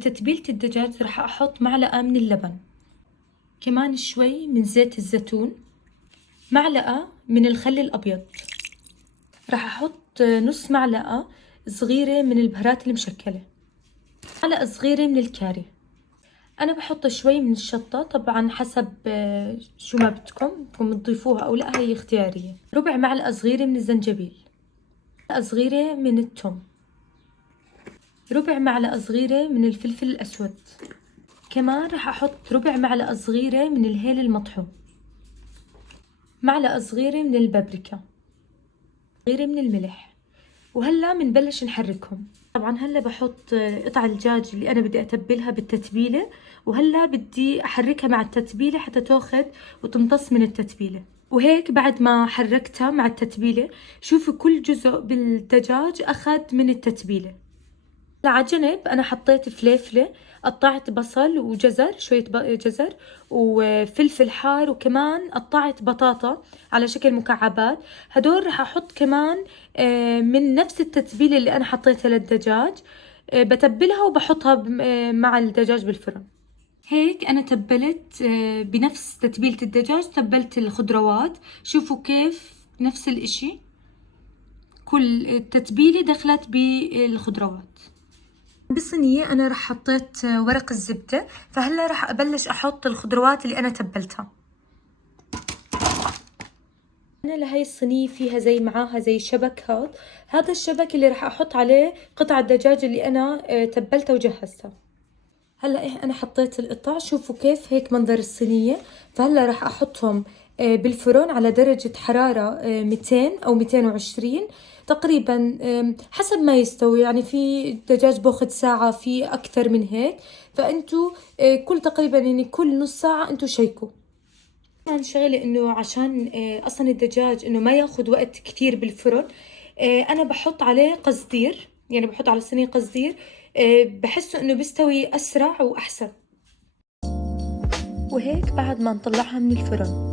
لتتبيلة الدجاج راح أحط معلقة من اللبن، كمان شوي من زيت الزيتون، معلقة من الخل الأبيض، راح أحط نص معلقة صغيرة من البهارات المشكلة، معلقة صغيرة من الكاري. أنا بحط شوي من الشطة طبعا حسب شو ما بدكم تضيفوها أو لا، هي اختيارية. ربع معلقة صغيرة من الزنجبيل، معلقة صغيرة من الثوم، ربع معلقة صغيرة من الفلفل الأسود، كمان راح أحط ربع معلقة صغيرة من الهيل المطحون، معلقة صغيرة من البابريكا، صغيرة من الملح. وهلا بنبلش نحركهم. طبعا هلا بحط قطع الدجاج اللي أنا بدي أتبلها بالتتبيلة، وهلا بدي أحركها مع التتبيلة حتى تاخد وتمتص من التتبيلة. وهيك بعد ما حركتها مع التتبيلة شوفوا كل جزء بالدجاج أخذ من التتبيلة. على جنب أنا حطيت فليفلة، قطعت بصل وجزر، شوية جزر وفلفل حار، وكمان قطعت بطاطا على شكل مكعبات. هدول راح أحط كمان من نفس التتبيلة اللي أنا حطيتها للدجاج، بتبلها وبحطها مع الدجاج بالفرن. هيك أنا تبلت بنفس تتبيلة الدجاج، تبلت الخضروات. شوفوا كيف نفس الإشي، كل التتبيلة دخلت بالخضروات. بالصينية أنا راح حطيت ورق الزبدة، فهلا راح أبلش أحط الخضروات اللي أنا تبلتها. أنا لهي الصينية فيها زي معاها زي شبك، هذا الشبك اللي راح أحط عليه قطع الدجاج اللي أنا تبلتها وجهزتها. هلا أنا حطيت القطع، شوفوا كيف هيك منظر الصينية. فهلا راح أحطهم بالفرن على درجة حرارة 200 أو 220 تقريبا، حسب ما يستوي. يعني في دجاج باخد ساعة، في أكثر من هيك، فأنتوا كل تقريبا يعني كل نص ساعة أنتوا شيكوا. كمان شغلة إنه عشان أصلا الدجاج إنه ما ياخد وقت كثير بالفرن، أنا بحط عليه قصدير، يعني بحط على الصينية قصدير، بحسه إنه بيستوي أسرع وأحسن. وهيك بعد ما نطلعها من الفرن